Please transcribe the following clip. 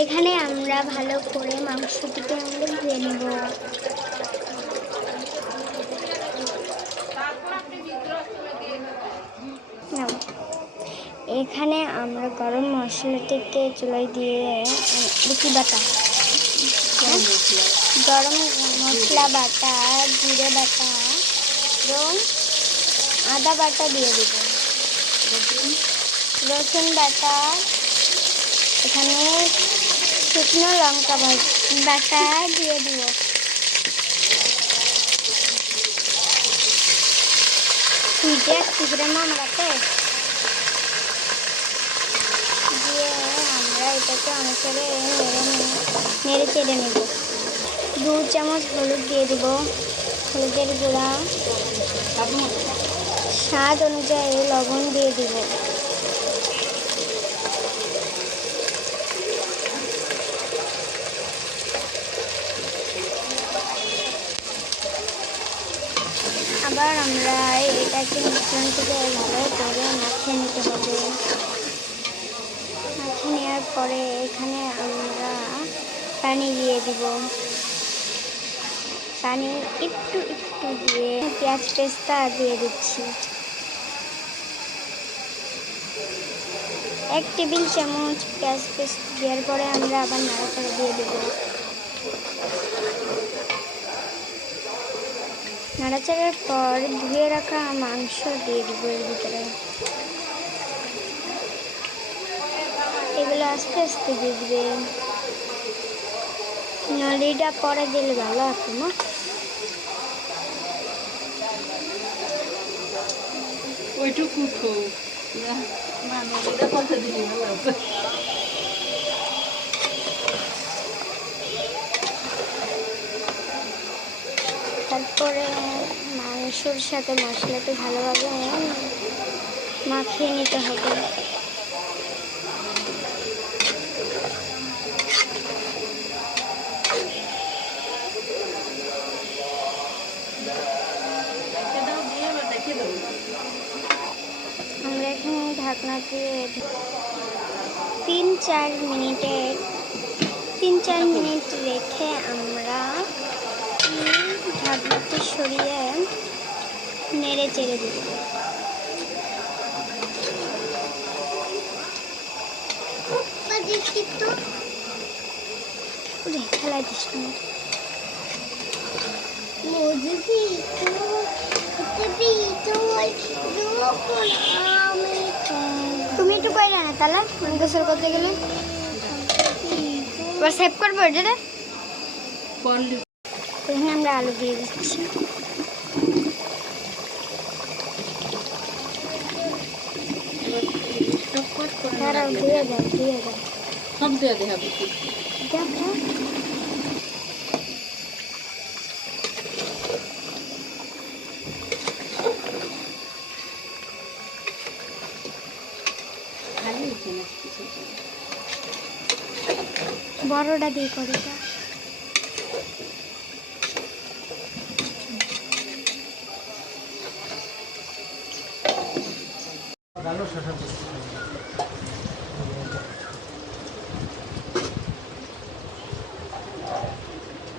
এখানে আমরা ভালো করে মাংসটিকে আমরা ধুয়ে নেব। এখানে আমরা গরম মশলাটিকে চুলাই দিয়ে লুচি বাটা। হ্যাঁ? গরম মশলা বাটা, জিরে বাটা এবং আদা বাটা দিয়ে দেব। রসুন বাটা, এখানে শুকনো লঙ্কা বাটা দিয়ে দিব। তুইতে টুকরে মামলাতে দিয়ে আমরা এটাকে অনুসারে নেড়ে চেড়ে নেব। দু চামচ হলুদ দিয়ে দিব। হলুদের গুঁড়া। স্বাদ অনুযায়ী লবণ দিয়ে দিব আবার আমরা এটাকে মিশ্রণ থেকে ভালো করে মাখিয়ে নিতে হবে। মাখিয়ে নেওয়ার পরে এখানে আমরা পানি দিয়ে দিব। পানি একটু একটু দিয়ে পেঁয়াজ পেস্তা দিয়ে দিচ্ছি। এক টেবিল চামচ পেঁয়াজ পেস্ট দেওয়ার পরে আমরা আবার নাড়াচাড়া দিয়ে দেবো। নাড়াচাড়ার পর ধুয়ে রাখা মাংস দিয়ে দিব এর ভিতরে। এগুলো আস্তে আস্তে দিয়ে দিবে। নলিটা পরে দিলে ভালো আছে না। ওইটুকু ভালো হবে। তারপরে মাংসর সাথে মশলাটা ভালোভাবে মাখিয়ে নিতে হবে। আমরা এখানে ঢাকনা দিয়ে তিন চার মিনিটের তিন চার মিনিট রেখে আমরা ঢাকনাটি সরিয়ে নেড়ে চেড়ে দিব। খেলায় দিস। তুমি একটু কইলে না তাহলে গোসল করতে গেলে। এবার সেভ করব এখানে আমরা আলু দিয়ে দিচ্ছি। সব দিয়ে দেওয়া হবে কি দাও, দাও। খালি হচ্ছে না বড়টা দিয়ে করে শেষ হচ্ছে